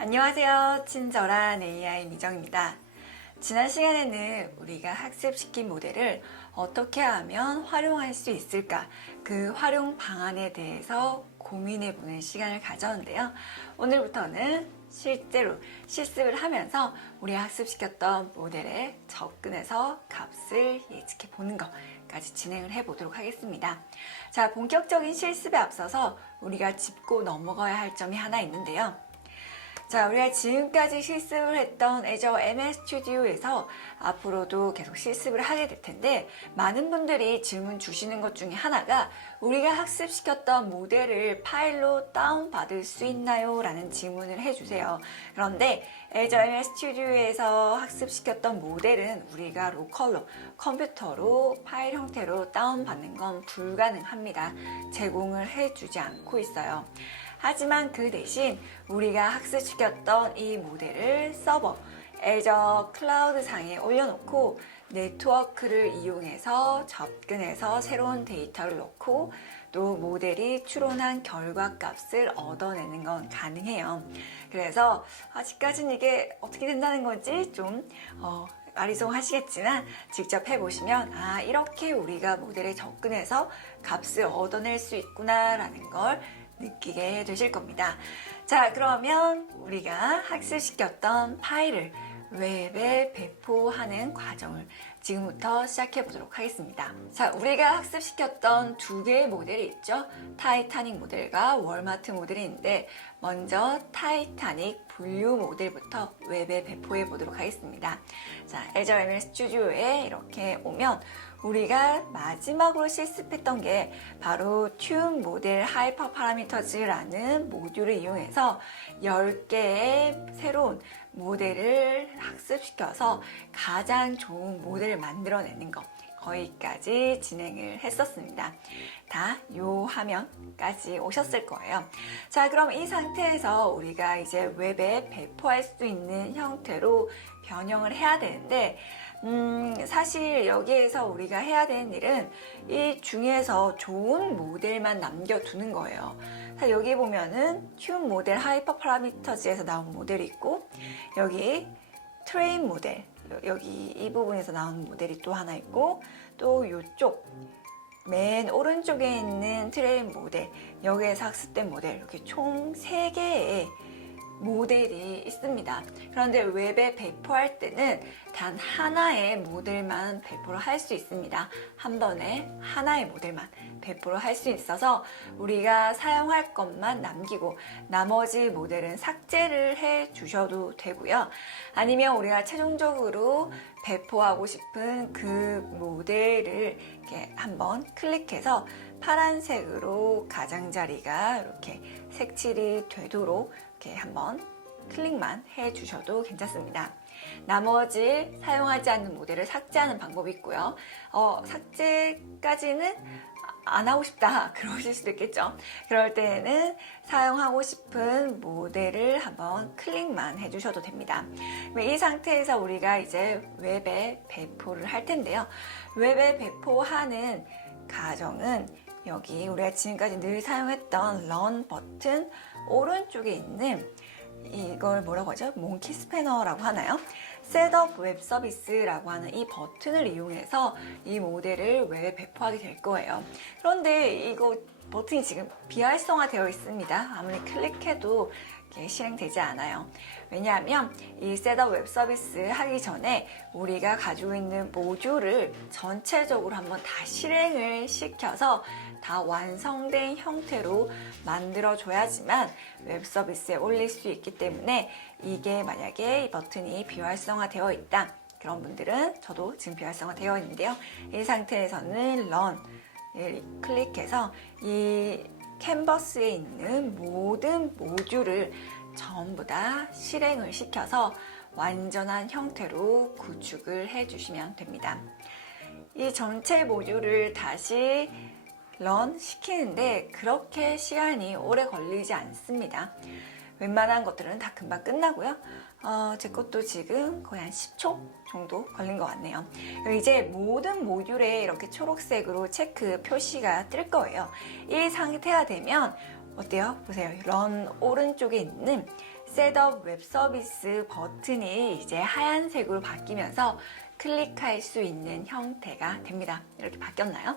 안녕하세요. 친절한 AI 미정입니다. 지난 시간에는 우리가 학습시킨 모델을 어떻게 하면 활용할 수 있을까, 그 활용 방안에 대해서 고민해보는 시간을 가졌는데요. 오늘부터는 실제로 실습을 하면서 우리가 학습시켰던 모델에 접근해서 값을 예측해 보는 것까지 진행을 해보도록 하겠습니다. 자, 본격적인 실습에 앞서서 우리가 짚고 넘어가야 할 점이 하나 있는데요. 자, 우리가 지금까지 실습을 했던 Azure MS Studio에서 앞으로도 계속 실습을 하게 될 텐데, 많은 분들이 질문 주시는 것 중에 하나가 우리가 학습시켰던 모델을 파일로 다운받을 수 있나요? 라는 질문을 해주세요. 그런데 Azure MS Studio에서 학습시켰던 모델은 우리가 로컬로 컴퓨터로 파일 형태로 다운받는 건 불가능합니다. 제공을 해주지 않고 있어요. 하지만 그 대신 우리가 학습시켰던 이 모델을 서버 Azure 클라우드 상에 올려놓고 네트워크를 이용해서 접근해서 새로운 데이터를 넣고 또 모델이 추론한 결과값을 얻어내는 건 가능해요. 그래서 아직까지는 이게 어떻게 된다는 건지 좀 아리송하시겠지만 직접 해보시면 이렇게 우리가 모델에 접근해서 값을 얻어낼 수 있구나 라는 걸 느끼게 되실 겁니다. 자, 그러면 우리가 학습시켰던 파일을 웹에 배포하는 과정을 지금부터 시작해 보도록 하겠습니다. 자, 우리가 학습시켰던 두 개의 모델이 있죠. 타이타닉 모델과 월마트 모델이 있는데, 먼저 타이타닉 분류 모델부터 웹에 배포해 보도록 하겠습니다. 자, Azure ML Studio에 이렇게 오면 우리가 마지막으로 실습했던 게 바로 튠 모델 하이퍼 파라미터즈라는 모듈을 이용해서 10개의 새로운 모델을 학습시켜서 가장 좋은 모델을 만들어내는 것, 거기까지 진행을 했었습니다. 다 요 화면까지 오셨을 거예요. 자, 그럼 이 상태에서 우리가 이제 웹에 배포할 수 있는 형태로 변형을 해야 되는데, 사실 여기에서 우리가 해야 되는 일은 이 중에서 좋은 모델만 남겨두는 거예요. 자, 여기 보면은 튠 모델 하이퍼 파라미터즈에서 나온 모델이 있고, 여기 트레인 모델, 여기 이 부분에서 나온 모델이 또 하나 있고, 또 이쪽 맨 오른쪽에 있는 트레인 모델, 여기에서 학습된 모델, 이렇게 총 3개의 모델이 있습니다. 그런데 웹에 배포할 때는 단 하나의 모델만 배포를 할 수 있습니다. 한 번에 하나의 모델만 배포를 할 수 있어서 우리가 사용할 것만 남기고 나머지 모델은 삭제를 해 주셔도 되고요. 아니면 우리가 최종적으로 배포하고 싶은 그 모델을 이렇게 한번 클릭해서 파란색으로 가장자리가 이렇게 색칠이 되도록 이렇게 한번 클릭만 해주셔도 괜찮습니다. 나머지 사용하지 않는 모델을 삭제하는 방법이 있고요. 삭제까지는 안 하고 싶다 그러실 수도 있겠죠. 그럴 때는 사용하고 싶은 모델을 한번 클릭만 해주셔도 됩니다. 이 상태에서 우리가 이제 웹에 배포를 할 텐데요. 웹에 배포하는 과정은 여기 우리가 지금까지 늘 사용했던 Run 버튼 오른쪽에 있는 이걸 뭐라고 하죠? 몽키 스패너라고 하나요? 셋업 웹 서비스라고 하는 이 버튼을 이용해서 이 모델을 웹에 배포하게 될 거예요. 그런데 이거 버튼이 지금 비활성화 되어 있습니다. 아무리 클릭해도 실행되지 않아요. 왜냐하면 이 셋업 웹 서비스 하기 전에 우리가 가지고 있는 모듈을 전체적으로 한번 다 실행을 시켜서 다 완성된 형태로 만들어 줘야지만 웹 서비스에 올릴 수 있기 때문에, 이게 만약에 이 버튼이 비활성화 되어 있다, 그런 분들은, 저도 지금 비활성화 되어 있는데요, 이 상태에서는 Run을 클릭해서 이 캔버스에 있는 모든 모듈을 전부 다 실행을 시켜서 완전한 형태로 구축을 해주시면 됩니다. 이 전체 모듈을 다시 런 시키는데 그렇게 시간이 오래 걸리지 않습니다. 웬만한 것들은 다 금방 끝나고요. 제 것도 지금 거의 한 10초 정도 걸린 것 같네요. 이제 모든 모듈에 이렇게 초록색으로 체크 표시가 뜰 거예요. 이 상태가 되면 어때요? 보세요. 런 오른쪽에 있는 셋업 웹 서비스 버튼이 이제 하얀색으로 바뀌면서 클릭할 수 있는 형태가 됩니다. 이렇게 바뀌었나요?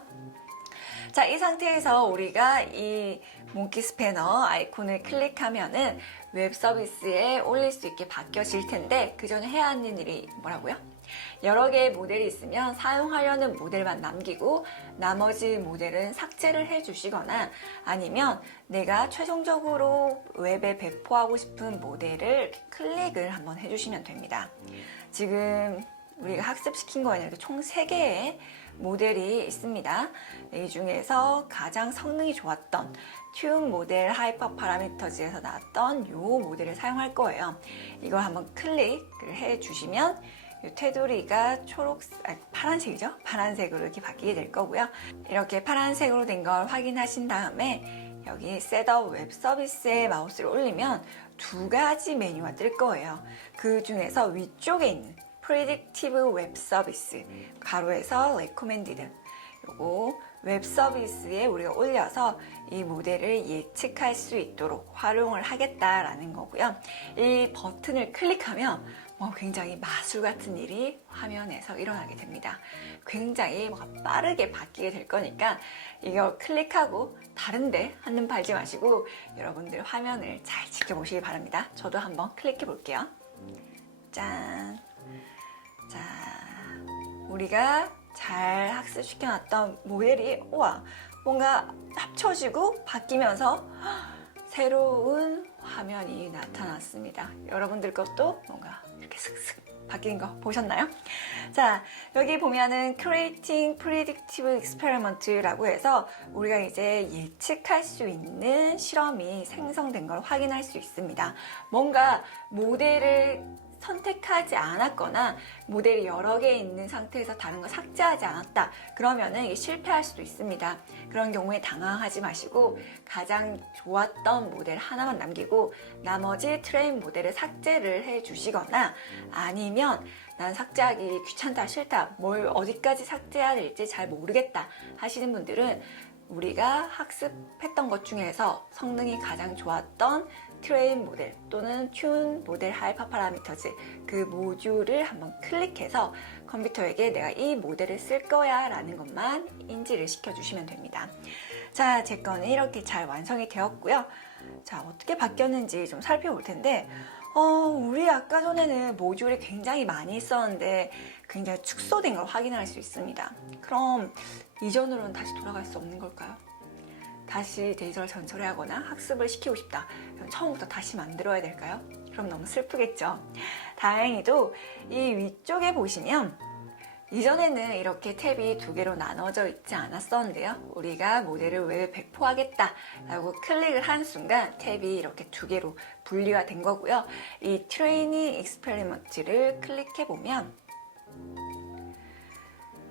자, 이 상태에서 우리가 이 몽키 스패너 아이콘을 클릭하면은 웹 서비스에 올릴 수 있게 바뀌어질 텐데 그 전에 해야 하는 일이 뭐라고요? 여러 개의 모델이 있으면 사용하려는 모델만 남기고 나머지 모델은 삭제를 해주시거나 아니면 내가 최종적으로 웹에 배포하고 싶은 모델을 이렇게 클릭을 한번 해주시면 됩니다. 지금 우리가 학습시킨 거에는 이렇게 총 3개의 모델이 있습니다. 이 중에서 가장 성능이 좋았던 튠 모델 하이퍼 파라미터즈에서 나왔던 이 모델을 사용할 거예요. 이거 한번 클릭을 해주시면 이 테두리가 파란색이죠? 파란색으로 이렇게 바뀌게 될 거고요. 이렇게 파란색으로 된 걸 확인하신 다음에 여기 셋업 웹 서비스에 마우스를 올리면 2가지 메뉴가 뜰 거예요. 그 중에서 위쪽에 있는 Predictive Web Service, 가로에서 Recommended, 요거 웹 서비스에 우리가 올려서 이 모델을 예측할 수 있도록 활용을 하겠다라는 거고요. 이 버튼을 클릭하면 굉장히 마술 같은 일이 화면에서 일어나게 됩니다. 굉장히 빠르게 바뀌게 될 거니까 이걸 클릭하고 다른데 한눈 팔지 마시고 여러분들 화면을 잘 지켜보시기 바랍니다. 저도 한번 클릭해 볼게요. 짠! 자, 우리가 잘 학습시켜놨던 모델이 뭔가 합쳐지고 바뀌면서 새로운 화면이 나타났습니다. 여러분들 것도 뭔가 이렇게 슥슥 바뀐 거 보셨나요? 자, 여기 보면은 Creating Predictive Experiment라고 해서 우리가 이제 예측할 수 있는 실험이 생성된 걸 확인할 수 있습니다. 뭔가 모델을 선택하지 않았거나 모델이 여러 개 있는 상태에서 다른 거 삭제하지 않았다. 그러면은 이게 실패할 수도 있습니다. 그런 경우에 당황하지 마시고 가장 좋았던 모델 하나만 남기고 나머지 트레인 모델을 삭제를 해 주시거나 아니면 난 삭제하기 귀찮다, 싫다, 뭘 어디까지 삭제해야 될지 잘 모르겠다 하시는 분들은 우리가 학습했던 것 중에서 성능이 가장 좋았던 트레인 모델 또는 튠 모델 하이퍼 파라미터즈 그 모듈을 한번 클릭해서 컴퓨터에게 내가 이 모델을 쓸 거야 라는 것만 인지를 시켜주시면 됩니다. 자, 제 거는 이렇게 잘 완성이 되었고요. 자, 어떻게 바뀌었는지 좀 살펴볼 텐데 우리 아까 전에는 모듈이 굉장히 많이 있었는데 굉장히 축소된 걸 확인할 수 있습니다. 그럼 이전으로는 다시 돌아갈 수 없는 걸까요? 다시 데이터를 전처리하거나 학습을 시키고 싶다. 그럼 처음부터 다시 만들어야 될까요? 그럼 너무 슬프겠죠. 다행히도 이 위쪽에 보시면 이전에는 이렇게 탭이 2개로 나눠져 있지 않았었는데요. 우리가 모델을 웹에 배포하겠다 라고 클릭을 한 순간 탭이 이렇게 2개로 분리가 된 거고요. 이 트레이닝 익스페리먼트를 클릭해 보면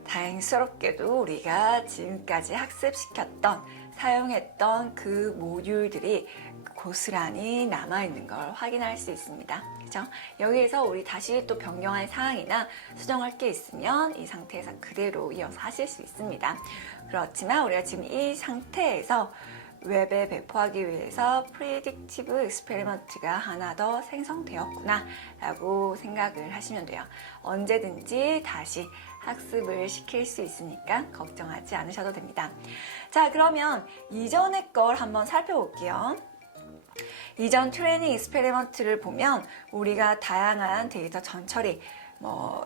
다행스럽게도 우리가 지금까지 학습시켰던 사용했던 그 모듈들이 고스란히 남아있는 걸 확인할 수 있습니다. 그죠? 여기에서 우리 다시 또 변경할 사항이나 수정할 게 있으면 이 상태에서 그대로 이어서 하실 수 있습니다. 그렇지만 우리가 지금 이 상태에서 웹에 배포하기 위해서 프리딕티브 익스페리먼트가 하나 더 생성되었구나 라고 생각을 하시면 돼요. 언제든지 다시 학습을 시킬 수 있으니까 걱정하지 않으셔도 됩니다. 자, 그러면 이전의 걸 한번 살펴볼게요. 이전 트레이닝 익스페리먼트를 보면 우리가 다양한 데이터 전처리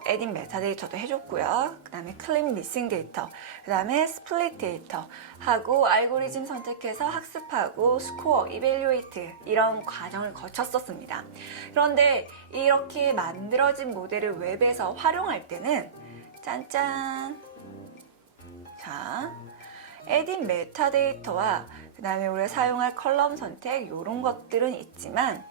에딧 메타데이터도 해줬고요. 그 다음에 클립 미싱 데이터, 그 다음에 스플릿 데이터 하고 알고리즘 선택해서 학습하고 스코어, 이밸류에이트 이런 과정을 거쳤었습니다. 그런데 이렇게 만들어진 모델을 웹에서 활용할 때는 짠짠! 자, 에딧 메타데이터와 그 다음에 우리가 사용할 컬럼 선택 이런 것들은 있지만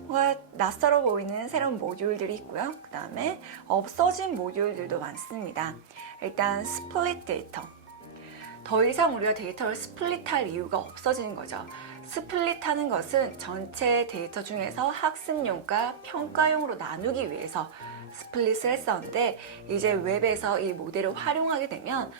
뭔가 낯설어 보이는 새로운 모듈들이 있고요. 그 다음에 없어진 모듈들도 많습니다. 일단 스플릿 데이터. 더 이상 우리가 데이터를 스플릿할 이유가 없어지는 거죠. 스플릿하는 것은 전체 데이터 중에서 학습용과 평가용으로 나누기 위해서 스플릿을 했었는데 이제 웹에서 이 모델을 활용하게 되면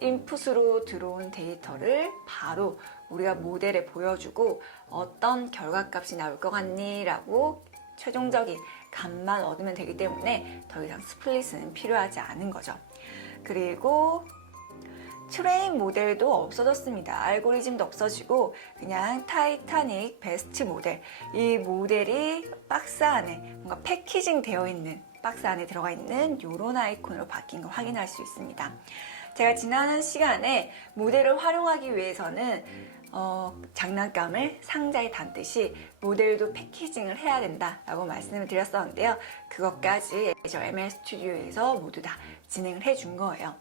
인풋으로 들어온 데이터를 바로 우리가 모델에 보여주고 어떤 결과값이 나올 것 같니? 라고 최종적인 값만 얻으면 되기 때문에 더 이상 스플릿은 필요하지 않은 거죠. 그리고 트레인 모델도 없어졌습니다. 알고리즘도 없어지고 그냥 타이타닉 베스트 모델, 이 모델이 박스 안에 뭔가 패키징 되어 있는 박스 안에 들어가 있는 이런 아이콘으로 바뀐 걸 확인할 수 있습니다. 제가 지난 시간에 모델을 활용하기 위해서는 장난감을 상자에 담듯이 모델도 패키징을 해야 된다라고 말씀을 드렸었는데요. 그것까지 애저 ML 스튜디오에서 모두 다 진행을 해준 거예요.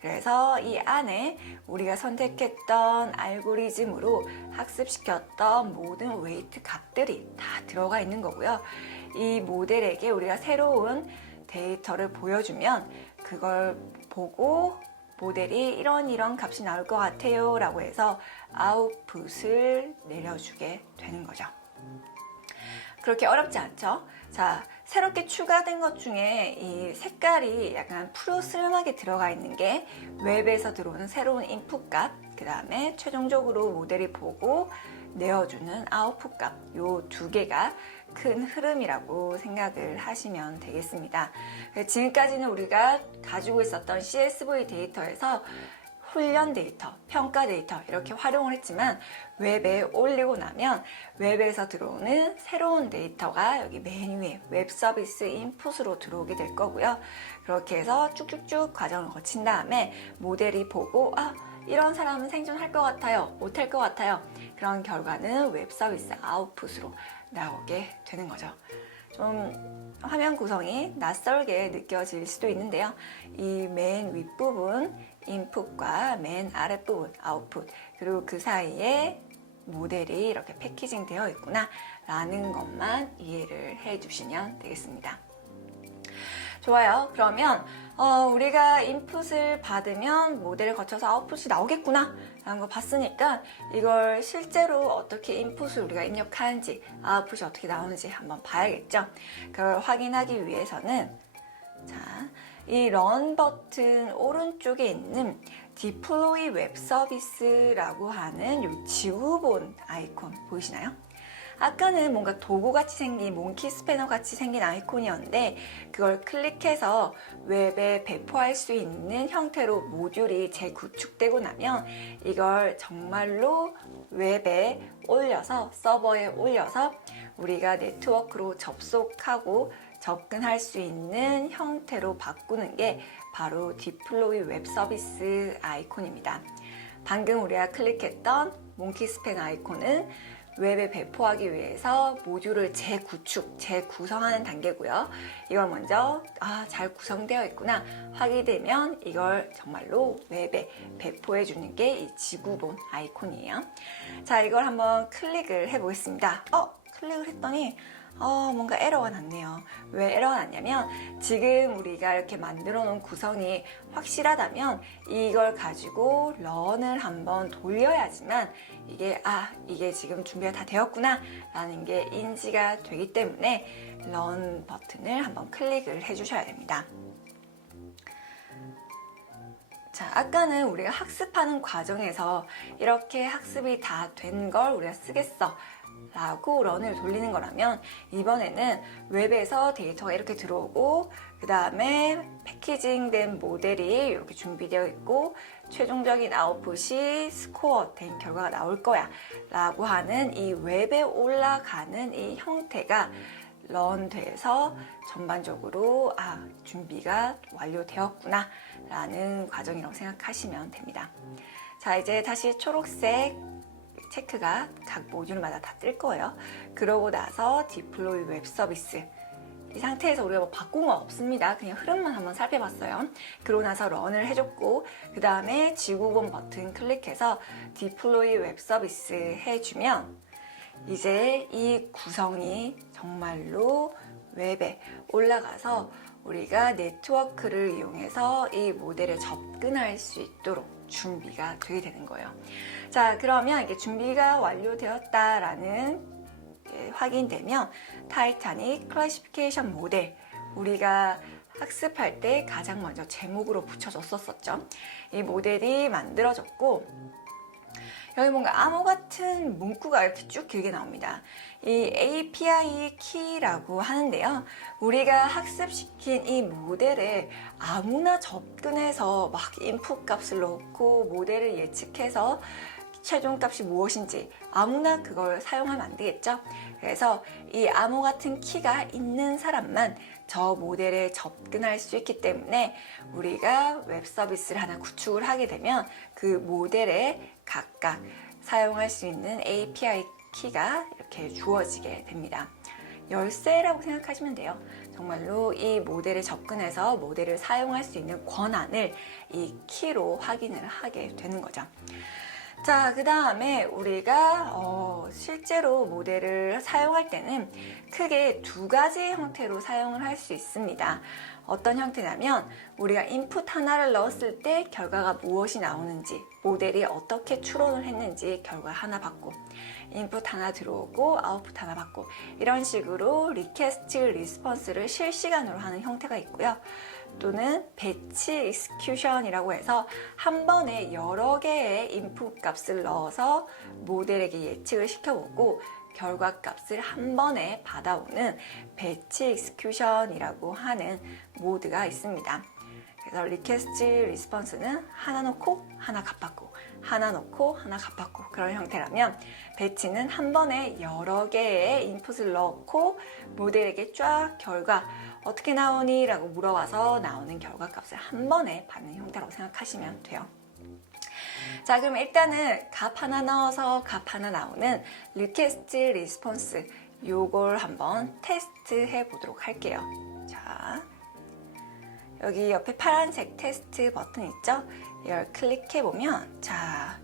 그래서 이 안에 우리가 선택했던 알고리즘으로 학습시켰던 모든 웨이트 값들이 다 들어가 있는 거고요. 이 모델에게 우리가 새로운 데이터를 보여주면 그걸 보고 모델이 이런 값이 나올 것 같아요 라고 해서 아웃풋을 내려주게 되는 거죠. 그렇게 어렵지 않죠? 자, 새롭게 추가된 것 중에 이 색깔이 약간 푸르스름하게 들어가 있는 게 웹에서 들어오는 새로운 인풋 값, 그 다음에 최종적으로 모델이 보고 내어주는 아웃풋 값, 요 두 개가 큰 흐름이라고 생각을 하시면 되겠습니다. 지금까지는 우리가 가지고 있었던 CSV 데이터에서 훈련 데이터, 평가 데이터 이렇게 활용을 했지만 웹에 올리고 나면 웹에서 들어오는 새로운 데이터가 여기 맨 위에 웹 서비스 인풋으로 들어오게 될 거고요. 그렇게 해서 쭉쭉쭉 과정을 거친 다음에 모델이 보고 이런 사람은 생존할 것 같아요, 못할 것 같아요. 그런 결과는 웹 서비스 아웃풋으로 나오게 되는 거죠. 좀 화면 구성이 낯설게 느껴질 수도 있는데요. 이 맨 윗부분 인풋과 맨 아랫부분 아웃풋, 그리고 그 사이에 모델이 이렇게 패키징 되어 있구나 라는 것만 이해를 해 주시면 되겠습니다. 좋아요. 그러면 우리가 인풋을 받으면 모델을 거쳐서 아웃풋이 나오겠구나 라는 거 봤으니까 이걸 실제로 어떻게 인풋을 우리가 입력하는지 아웃풋이 어떻게 나오는지 한번 봐야겠죠. 그걸 확인하기 위해서는 자, 이 런 버튼 오른쪽에 있는 디플로이 웹 서비스라고 하는 이 지구본 아이콘 보이시나요? 아까는 뭔가 도구같이 생긴 몽키 스패너 같이 생긴 아이콘이었는데 그걸 클릭해서 웹에 배포할 수 있는 형태로 모듈이 재구축되고 나면 이걸 정말로 웹에 올려서 서버에 올려서 우리가 네트워크로 접속하고 접근할 수 있는 형태로 바꾸는 게 바로 디플로이 웹 서비스 아이콘입니다. 방금 우리가 클릭했던 몽키 스패너 아이콘은 웹에 배포하기 위해서 모듈을 재구축, 재구성하는 단계고요. 이걸 먼저 잘 구성되어 있구나 확인되면 이걸 정말로 웹에 배포해 주는 게 이 지구본 아이콘이에요. 자, 이걸 한번 클릭을 해 보겠습니다. 클릭을 했더니 뭔가 에러가 났네요. 왜 에러가 났냐면 지금 우리가 이렇게 만들어 놓은 구성이 확실하다면 이걸 가지고 런을 한번 돌려야지만 이게 지금 준비가 다 되었구나 라는 게 인지가 되기 때문에 런 버튼을 한번 클릭을 해 주셔야 됩니다. 자, 아까는 우리가 학습하는 과정에서 이렇게 학습이 다 된 걸 우리가 쓰겠어 라고 런을 돌리는 거라면 이번에는 웹에서 데이터가 이렇게 들어오고 그 다음에 패키징된 모델이 이렇게 준비되어 있고 최종적인 아웃풋이 스코어 된 결과가 나올 거야 라고 하는 이 웹에 올라가는 이 형태가 런 돼서 전반적으로 준비가 완료되었구나 라는 과정이라고 생각하시면 됩니다. 자, 이제 다시 초록색 체크가 각 모듈마다 다 뜰 거예요. 그러고 나서 디플로이 웹 서비스 이 상태에서 우리가 뭐 바꾼 건 없습니다. 그냥 흐름만 한번 살펴봤어요. 그러고 나서 런을 해줬고 그 다음에 지구본 버튼 클릭해서 디플로이 웹 서비스 해주면 이제 이 구성이 정말로 웹에 올라가서 우리가 네트워크를 이용해서 이 모델에 접근할 수 있도록 준비가 되게 되는 거예요. 자, 그러면 이게 준비가 완료되었다라는 게 확인되면 타이타닉 클래시피케이션 모델 우리가 학습할 때 가장 먼저 제목으로 붙여줬었죠. 이 모델이 만들어졌고 여기 뭔가 암호 같은 문구가 이렇게 쭉 길게 나옵니다. 이 API 키라고 하는데요. 우리가 학습시킨 이 모델에 아무나 접근해서 막 인풋 값을 넣고 모델을 예측해서 최종 값이 무엇인지 아무나 그걸 사용하면 안 되겠죠. 그래서 이 암호 같은 키가 있는 사람만 저 모델에 접근할 수 있기 때문에 우리가 웹 서비스를 하나 구축을 하게 되면 그 모델에 각각 사용할 수 있는 API 키가 이렇게 주어지게 됩니다. 열쇠라고 생각하시면 돼요. 정말로 이 모델에 접근해서 모델을 사용할 수 있는 권한을 이 키로 확인을 하게 되는 거죠. 자, 그 다음에 우리가 실제로 모델을 사용할 때는 크게 두 가지 형태로 사용을 할 수 있습니다. 어떤 형태냐면 우리가 인풋 하나를 넣었을 때 결과가 무엇이 나오는지, 모델이 어떻게 추론을 했는지 결과 하나 받고, 인풋 하나 들어오고 아웃풋 하나 받고, 이런 식으로 리퀘스트 리스폰스를 실시간으로 하는 형태가 있고요. 또는 배치 익스큐션이라고 해서 한 번에 여러 개의 인풋 값을 넣어서 모델에게 예측을 시켜보고 결과 값을 한 번에 받아오는 배치 익스큐션이라고 하는 모드가 있습니다. 그래서 리퀘스트 리스폰스는 하나 넣고 하나 값받고, 하나 넣고 하나 값받고, 그런 형태라면 배치는 한 번에 여러 개의 인풋을 넣고 모델에게 쫙 결과 어떻게 나오니? 라고 물어봐서 나오는 결과 값을 한 번에 받는 형태라고 생각하시면 돼요. 자, 그럼 일단은 값 하나 넣어서 값 하나 나오는 리퀘스트 리스폰스, 요걸 한번 테스트 해 보도록 할게요. 자, 여기 옆에 파란색 테스트 버튼 있죠? 이걸 클릭해 보면, 자,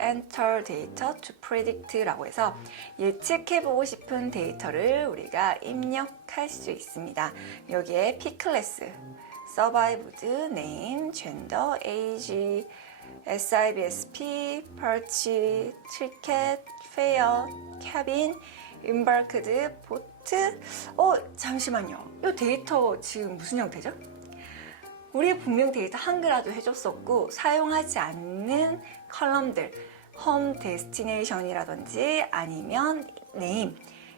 Enter data to predict 라고 해서 예측해보고 싶은 데이터를 우리가 입력할 수 있습니다. 여기에 P-클래스, survived, name, gender, age, SIBSP, perch, ticket, fare, cabin, embarked, boat. 잠시만요. 이 데이터 지금 무슨 형태죠? 우리 분명 데이터 한글화도 해줬었고 사용하지 않는 컬럼들, 홈 데스티네이션이라든지 아니면 네임,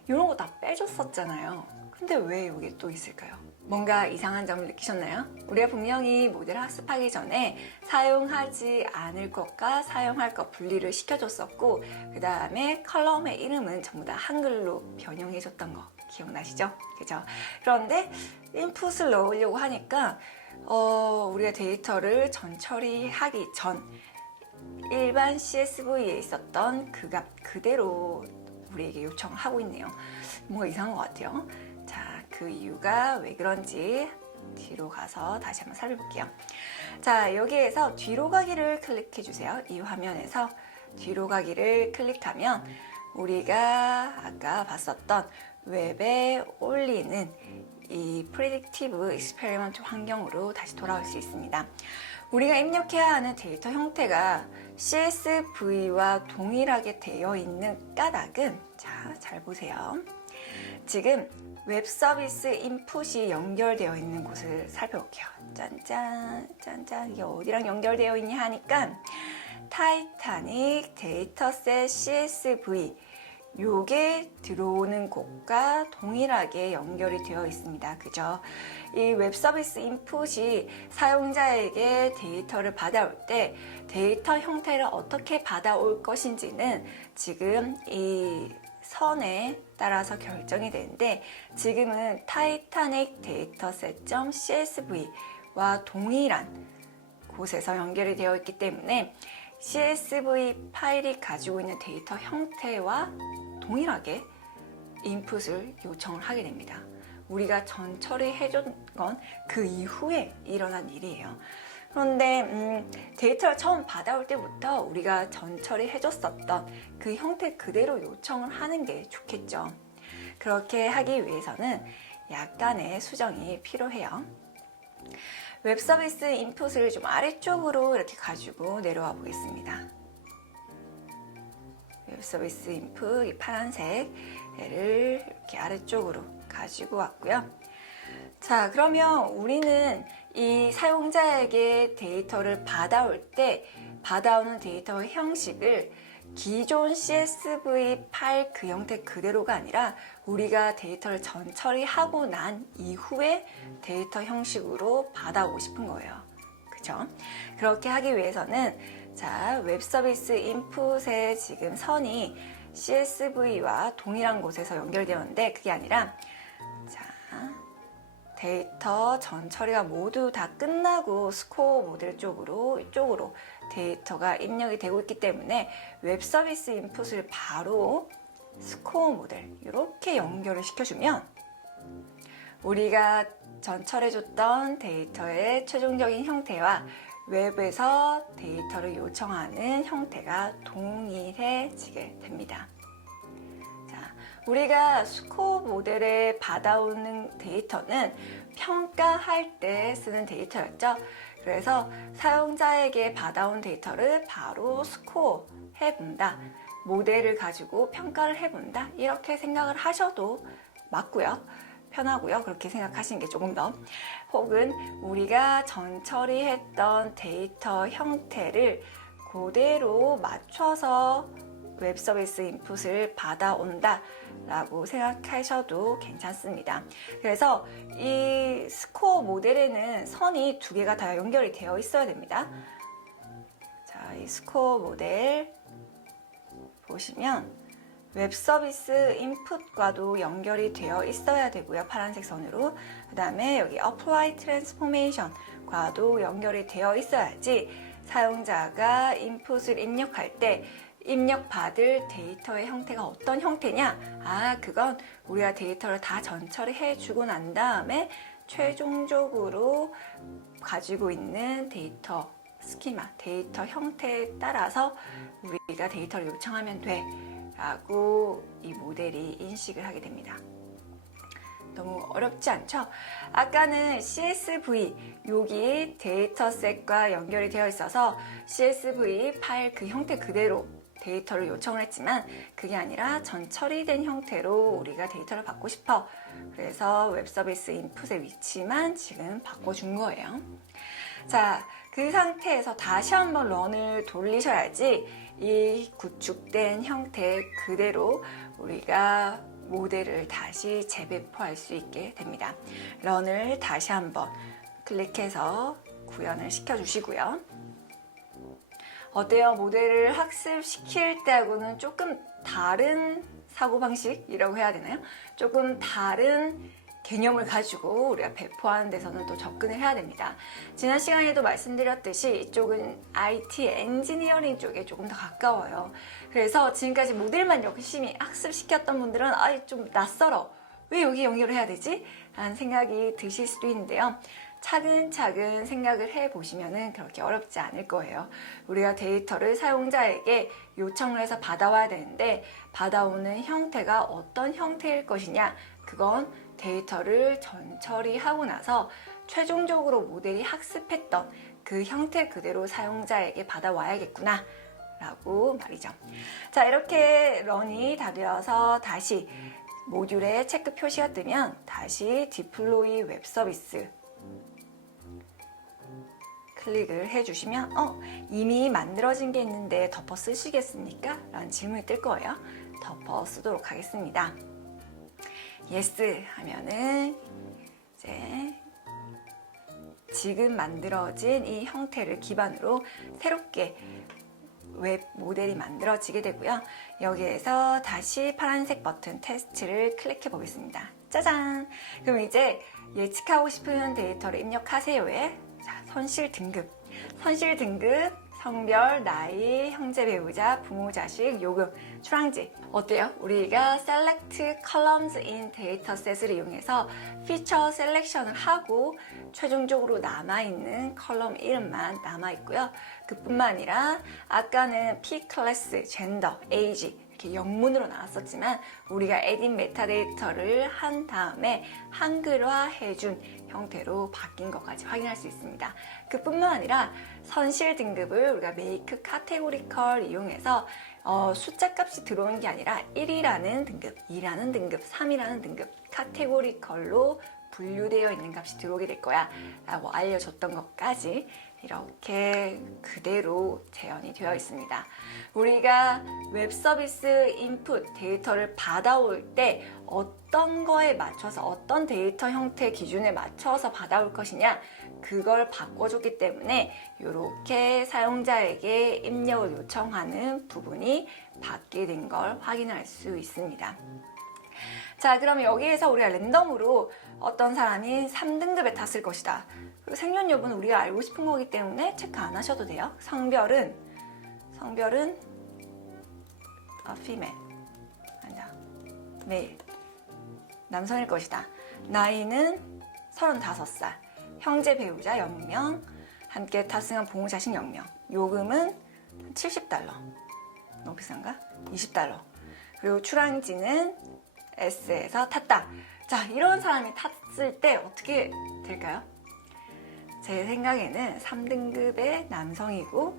이런 거 다 빼줬었잖아요. 근데 왜 여기 또 있을까요? 뭔가 이상한 점을 느끼셨나요? 우리가 분명히 모델을 학습하기 전에 사용하지 않을 것과 사용할 것 분리를 시켜줬었고, 그 다음에 컬럼의 이름은 전부 다 한글로 변형해줬던 거 기억나시죠? 그죠? 그런데 인풋을 넣으려고 하니까 우리가 데이터를 전처리하기 전 일반 CSV에 있었던 그 값 그대로 우리에게 요청하고 있네요. 뭔가 이상한 것 같아요. 자, 그 이유가 왜 그런지 뒤로 가서 다시 한번 살펴볼게요. 자, 여기에서 뒤로 가기를 클릭해 주세요. 이 화면에서 뒤로 가기를 클릭하면 우리가 아까 봤었던 웹에 올리는 이 프리딕티브 익스페리먼트 환경으로 다시 돌아올 수 있습니다. 우리가 입력해야 하는 데이터 형태가 CSV와 동일하게 되어 있는 까닭은, 자, 잘 보세요. 지금 웹 서비스 인풋이 연결되어 있는 곳을 살펴볼게요. 짠짠, 짠짠. 이게 어디랑 연결되어 있냐 하니까 타이타닉 데이터셋 CSV, 요게 들어오는 곳과 동일하게 연결이 되어 있습니다. 그죠? 이 웹 서비스 인풋이 사용자에게 데이터를 받아올 때 데이터 형태를 어떻게 받아올 것인지는 지금 이 선에 따라서 결정이 되는데, 지금은 타이타닉 데이터셋.csv와 동일한 곳에서 연결이 되어 있기 때문에 CSV 파일이 가지고 있는 데이터 형태와 동일하게 인풋을 요청을 하게 됩니다. 우리가 전 처리해준 건 그 이후에 일어난 일이에요. 그런데 데이터를 처음 받아올 때부터 우리가 전 처리해줬었던 그 형태 그대로 요청을 하는 게 좋겠죠. 그렇게 하기 위해서는 약간의 수정이 필요해요. 웹 서비스 인풋을 좀 아래쪽으로 이렇게 가지고 내려와 보겠습니다. 웹 서비스 인풋, 이 파란색 얘를 이렇게 아래쪽으로 가지고 왔고요. 자, 그러면 우리는 이 사용자에게 데이터를 받아올 때 받아오는 데이터 형식을 기존 CSV 파일 그 형태 그대로가 아니라 우리가 데이터를 전 처리하고 난 이후에 데이터 형식으로 받아오고 싶은 거예요. 그죠? 그렇게 하기 위해서는 자, 웹 서비스 인풋의 지금 선이 CSV와 동일한 곳에서 연결되었는데 그게 아니라 자, 데이터 전 처리가 모두 다 끝나고 스코어 모델 이쪽으로 데이터가 입력이 되고 있기 때문에 웹 서비스 인풋을 바로 스코어 모델 이렇게 연결을 시켜주면 우리가 전철해줬던 데이터의 최종적인 형태와 웹에서 데이터를 요청하는 형태가 동일해지게 됩니다. 자, 우리가 스코어 모델에 받아오는 데이터는 평가할 때 쓰는 데이터였죠. 그래서 사용자에게 받아온 데이터를 바로 스코어 해본다. 모델을 가지고 평가를 해본다. 이렇게 생각을 하셔도 맞고요. 편하고요. 그렇게 생각하시는 게 조금 더. 혹은 우리가 전 처리했던 데이터 형태를 그대로 맞춰서 웹 서비스 인풋을 받아온다 라고 생각하셔도 괜찮습니다. 그래서 이 스코어 모델에는 선이 두 개가 다 연결이 되어 있어야 됩니다. 자, 이 스코어 모델 보시면 웹 서비스 인풋과도 연결이 되어 있어야 되고요. 파란색 선으로. 그 다음에 여기 Apply Transformation과도 연결이 되어 있어야지 사용자가 인풋을 입력할 때 입력받을 데이터의 형태가 어떤 형태냐? 아, 그건 우리가 데이터를 다 전처리해 주고 난 다음에 최종적으로 가지고 있는 데이터 스키마, 데이터 형태에 따라서 우리가 데이터를 요청하면 돼 라고 이 모델이 인식을 하게 됩니다. 너무 어렵지 않죠? 아까는 CSV, 여기 데이터셋과 연결이 되어 있어서 CSV 파일 그 형태 그대로 데이터를 요청을 했지만 그게 아니라 전 처리된 형태로 우리가 데이터를 받고 싶어. 그래서 웹 서비스 인풋의 위치만 지금 바꿔준 거예요. 자, 그 상태에서 다시 한번 런을 돌리셔야지 이 구축된 형태 그대로 우리가 모델을 다시 재배포할 수 있게 됩니다. 런을 다시 한번 클릭해서 구현을 시켜주시고요. 어때요? 모델을 학습시킬 때하고는 조금 다른 사고방식이라고 해야 되나요? 조금 다른 개념을 가지고 우리가 배포하는 데서는 또 접근을 해야 됩니다. 지난 시간에도 말씀드렸듯이 이쪽은 IT 엔지니어링 쪽에 조금 더 가까워요. 그래서 지금까지 모델만 열심히 학습시켰던 분들은 좀 낯설어. 왜 여기 연결을 해야 되지? 라는 생각이 드실 수도 있는데요. 차근차근 생각을 해보시면 그렇게 어렵지 않을 거예요. 우리가 데이터를 사용자에게 요청을 해서 받아와야 되는데 받아오는 형태가 어떤 형태일 것이냐, 그건 데이터를 전처리하고 나서 최종적으로 모델이 학습했던 그 형태 그대로 사용자에게 받아와야겠구나 라고 말이죠. 자, 이렇게 런이 다 되어서 다시 모듈에 체크 표시가 뜨면 다시 디플로이 웹 서비스 클릭을 해주시면 이미 만들어진 게 있는데 덮어 쓰시겠습니까? 라는 질문이 뜰 거예요. 덮어 쓰도록 하겠습니다. 예스 하면은 이제 지금 만들어진 이 형태를 기반으로 새롭게 웹 모델이 만들어지게 되고요. 여기에서 다시 파란색 버튼 테스트를 클릭해 보겠습니다. 짜잔! 그럼 이제 예측하고 싶은 데이터를 입력하세요에 선실 등급, 성별, 나이, 형제, 배우자, 부모, 자식, 요금, 출항지. 어때요? 우리가 Select Columns in Dataset을 이용해서 피처 셀렉션을 하고 최종적으로 남아있는 컬럼 이름만 남아있고요. 그뿐만 아니라 아까는 P 클래스, 젠더, 에이지 이렇게 영문으로 나왔었지만 우리가 에딧 메타데이터를 한 다음에 한글화 해준 형태로 바뀐 것까지 확인할 수 있습니다. 그뿐만 아니라 선실 등급을 우리가 make categorical 이용해서 숫자 값이 들어오는 게 아니라 1이라는 등급, 2라는 등급, 3이라는 등급 categorical로 분류되어 있는 값이 들어오게 될 거야 라고 알려줬던 것까지 이렇게 그대로 재현이 되어 있습니다. 우리가 웹 서비스 인풋 데이터를 받아올 때 어떤 거에 맞춰서 어떤 데이터 형태 기준에 맞춰서 받아올 것이냐 그걸 바꿔줬기 때문에 이렇게 사용자에게 입력을 요청하는 부분이 받게 된 걸 확인할 수 있습니다. 자, 그럼 여기에서 우리가 랜덤으로 어떤 사람이 3등급에 탔을 것이다. 그리고 생존 여부는 우리가 알고 싶은 거기 때문에 체크 안 하셔도 돼요. 성별은 female, 아니다, male, 남성일 것이다. 나이는 35살, 형제 배우자 0명, 함께 탑승한 부모 자식 0명, 요금은 $70, 너무 비싼가? $20. 그리고 출항지는 S에서 탔다. 자, 이런 사람이 탔을 때 어떻게 될까요? 제 생각에는 3등급의 남성이고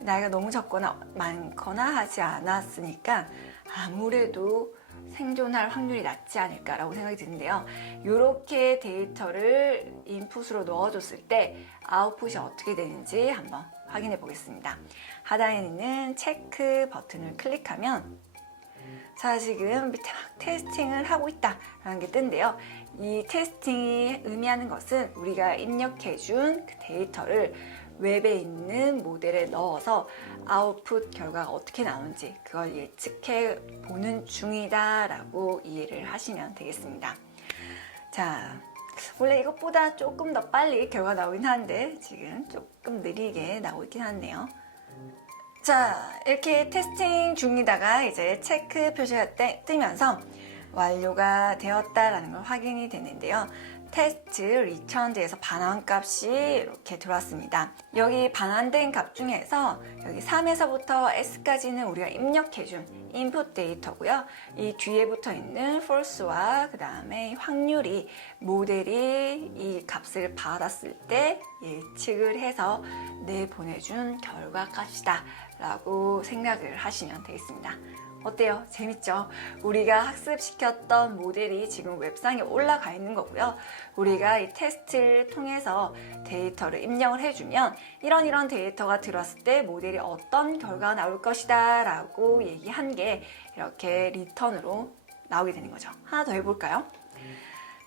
나이가 너무 적거나 많거나 하지 않았으니까 아무래도 생존할 확률이 낮지 않을까라고 생각이 드는데요. 이렇게 데이터를 인풋으로 넣어줬을 때 아웃풋이 어떻게 되는지 한번 확인해 보겠습니다. 하단에 있는 체크 버튼을 클릭하면 자, 지금 밑에 막 테스팅을 하고 있다라는 게 뜬대요. 이 테스팅이 의미하는 것은 우리가 입력해준 그 데이터를 웹에 있는 모델에 넣어서 아웃풋 결과가 어떻게 나오는지 그걸 예측해 보는 중이다라고 이해를 하시면 되겠습니다. 자, 원래 이것보다 조금 더 빨리 결과가 나오긴 하는데 지금 조금 느리게 나오고 있긴 한데요. 자, 이렇게 테스팅 중이다가 이제 체크 표시가 뜨면서 완료가 되었다라는 걸 확인이 되는데요. 테스트 returned에서 반환 값이 이렇게 들어왔습니다. 여기 반환된 값 중에서 여기 3에서부터 S까지는 우리가 입력해준 인풋 데이터고요. 이 뒤에 붙어 있는 false와 그 다음에 확률이 모델이 이 값을 받았을 때 예측을 해서 내보내준 결과 값이다 라고 생각을 하시면 되겠습니다. 어때요? 재밌죠? 우리가 학습시켰던 모델이 지금 웹상에 올라가 있는 거고요. 우리가 이 테스트를 통해서 데이터를 입력을 해주면 이런 데이터가 들어왔을 때 모델이 어떤 결과가 나올 것이다 라고 얘기한 게 이렇게 리턴으로 나오게 되는 거죠. 하나 더 해볼까요?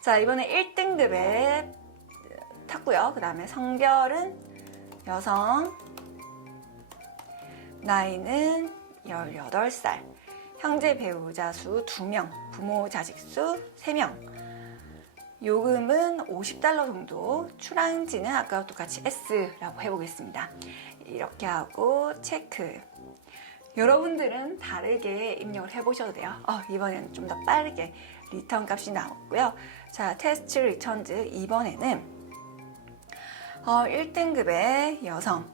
자, 이번에 1등급에 탔고요. 그 다음에 성별은 여성, 나이는 18살, 형제 배우자 수 2명, 부모 자식 수 3명, 요금은 $50 정도, 출항지는 아까와 똑같이 S라고 해보겠습니다. 이렇게 하고 체크. 여러분들은 다르게 입력을 해보셔도 돼요. 이번에는 좀 더 빠르게 리턴 값이 나왔고요. 자, 테스트 리턴즈 이번에는 1등급의 여성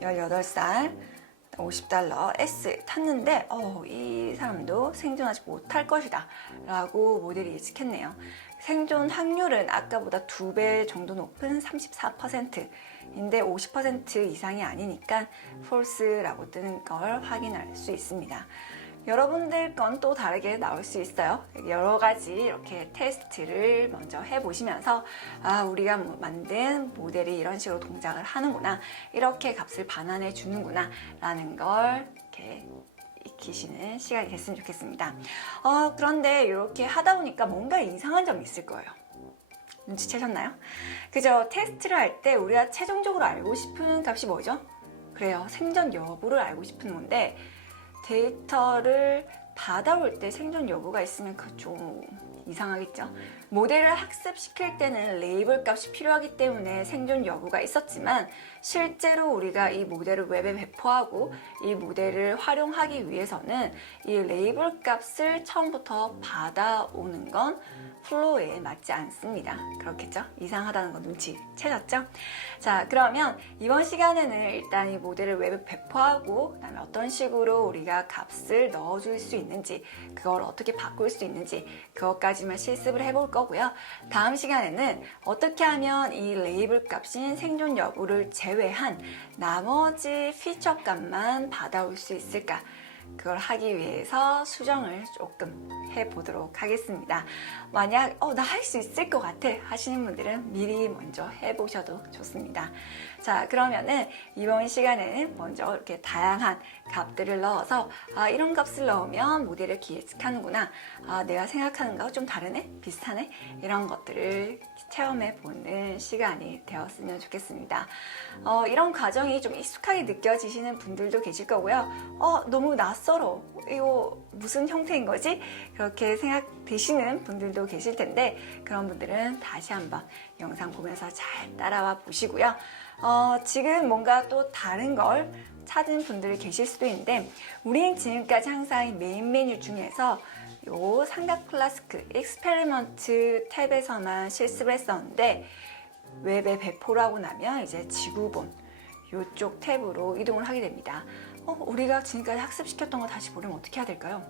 18살 $50 S 탔는데 이 사람도 생존하지 못할 것이다 라고 모델이 예측했네요. 생존 확률은 아까보다 2배 정도 높은 34%인데 50% 이상이 아니니까 false라고 뜨는 걸 확인할 수 있습니다. 여러분들 건 또 다르게 나올 수 있어요. 여러 가지 이렇게 테스트를 먼저 해보시면서 우리가 만든 모델이 이런 식으로 동작을 하는구나, 이렇게 값을 반환해 주는구나 라는 걸 이렇게 익히시는 시간이 됐으면 좋겠습니다. 그런데 이렇게 하다 보니까 뭔가 이상한 점이 있을 거예요. 눈치채셨나요? 그죠? 테스트를 할 때 우리가 최종적으로 알고 싶은 값이 뭐죠? 그래요. 생존 여부를 알고 싶은 건데 데이터를 받아올 때 생존 여부가 있으면 좀 이상하겠죠. 모델을 학습시킬 때는 레이블 값이 필요하기 때문에 생존 여부가 있었지만 실제로 우리가 이 모델을 웹에 배포하고 이 모델을 활용하기 위해서는 이 레이블 값을 처음부터 받아오는 건 플로우에 맞지 않습니다. 그렇겠죠? 이상하다는 거 눈치채셨죠? 자, 그러면 이번 시간에는 일단 이 모델을 웹에 배포하고 그다음에 어떤 식으로 우리가 값을 넣어줄 수 있는지, 그걸 어떻게 바꿀 수 있는지 그것까지만 실습을 해볼 거고요. 다음 시간에는 어떻게 하면 이 레이블 값인 생존 여부를 제외한 나머지 피처 값만 받아올 수 있을까? 그걸 하기 위해서 수정을 조금 해보도록 하겠습니다. 만약 나 할 수 있을 것 같아 하시는 분들은 미리 먼저 해보셔도 좋습니다. 자, 그러면은 이번 시간에는 먼저 이렇게 다양한 값들을 넣어서 이런 값을 넣으면 모델을 예측하는구나, 내가 생각하는 거와 좀 다르네? 비슷하네? 이런 것들을 체험해 보는 시간이 되었으면 좋겠습니다. 이런 과정이 좀 익숙하게 느껴지시는 분들도 계실 거고요. 너무 낯설어. 이거 무슨 형태인 거지? 그렇게 생각되시는 분들도 계실 텐데, 그런 분들은 다시 한번 영상 보면서 잘 따라와 보시고요. 지금 뭔가 또 다른 걸 찾은 분들이 계실 수도 있는데, 우리는 지금까지 항상 메인 메뉴 중에서 요 삼각 플라스크 익스페리먼트 탭에서만 실습을 했었는데, 웹의 배포를 하고 나면 이제 지구본 이쪽 탭으로 이동을 하게 됩니다. 우리가 지금까지 학습시켰던 거 다시 보려면 어떻게 해야 될까요?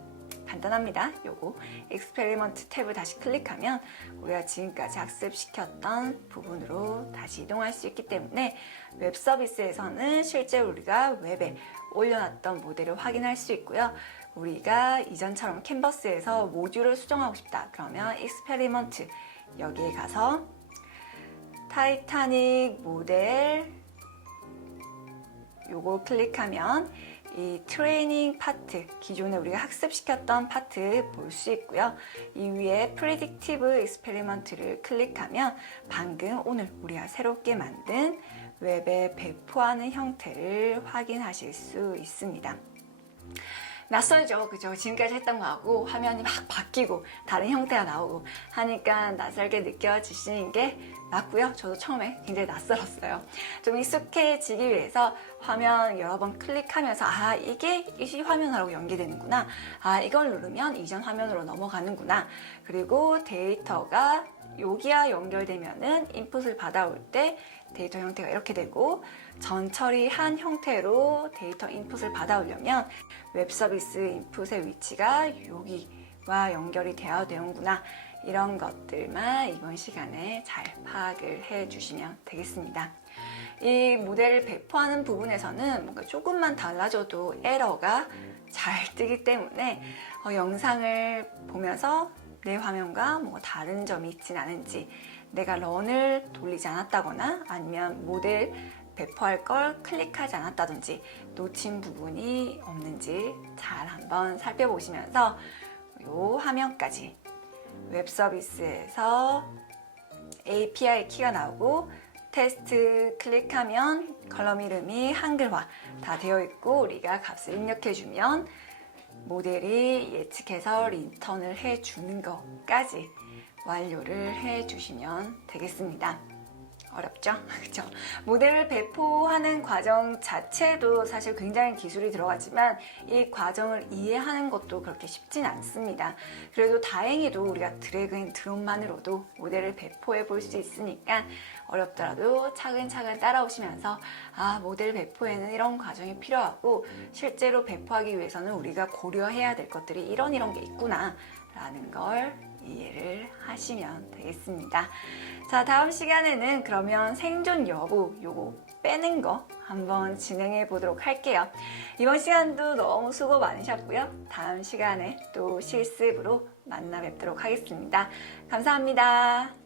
간단합니다. 요거 익스페리먼트 탭을 다시 클릭하면 우리가 지금까지 학습시켰던 부분으로 다시 이동할 수 있기 때문에 웹 서비스에서는 실제로 우리가 웹에 올려놨던 모델을 확인할 수 있고요. 우리가 이전처럼 캔버스에서 모듈을 수정하고 싶다 그러면 익스페리먼트 여기에 가서 타이타닉 모델 요걸 클릭하면 이 트레이닝 파트, 기존에 우리가 학습시켰던 파트 볼 수 있고요. 이 위에 프리딕티브 익스페리먼트를 클릭하면 방금 오늘 우리가 새롭게 만든 웹에 배포하는 형태를 확인하실 수 있습니다. 낯설죠, 그죠? 지금까지 했던 거하고 화면이 막 바뀌고 다른 형태가 나오고 하니까 낯설게 느껴지시는 게 맞고요. 저도 처음에 굉장히 낯설었어요. 좀 익숙해지기 위해서 화면 여러 번 클릭하면서 이게 이 화면하고 연계되는구나, 이걸 누르면 이전 화면으로 넘어가는구나, 그리고 데이터가 여기와 연결되면은 인풋을 받아올 때 데이터 형태가 이렇게 되고, 전 처리한 형태로 데이터 인풋을 받아오려면 웹 서비스 인풋의 위치가 여기와 연결이 되어야 되는구나, 이런 것들만 이번 시간에 잘 파악을 해 주시면 되겠습니다. 이 모델을 배포하는 부분에서는 뭔가 조금만 달라져도 에러가 잘 뜨기 때문에 영상을 보면서 내 화면과 뭐 다른 점이 있진 않은지, 내가 런을 돌리지 않았다거나 아니면 모델 배포할 걸 클릭하지 않았다든지 놓친 부분이 없는지 잘 한번 살펴보시면서 이 화면까지 웹 서비스에서 API 키가 나오고 테스트 클릭하면 컬럼 이름이 한글화 다 되어 있고 우리가 값을 입력해주면 모델이 예측해서 리턴을 해주는 것까지 완료를 해주시면 되겠습니다. 어렵죠? 그렇죠? 모델을 배포하는 과정 자체도 사실 굉장히 기술이 들어가지만 이 과정을 이해하는 것도 그렇게 쉽진 않습니다. 그래도 다행히도 우리가 드래그 앤 드롭만으로도 모델을 배포해 볼 수 있으니까 어렵더라도 차근차근 따라오시면서 모델 배포에는 이런 과정이 필요하고 실제로 배포하기 위해서는 우리가 고려해야 될 것들이 이런 게 있구나 라는 걸 이해를 하시면 되겠습니다. 자, 다음 시간에는 그러면 생존 여부 요거 빼는 거 한번 진행해 보도록 할게요. 이번 시간도 너무 수고 많으셨고요. 다음 시간에 또 실습으로 만나 뵙도록 하겠습니다. 감사합니다.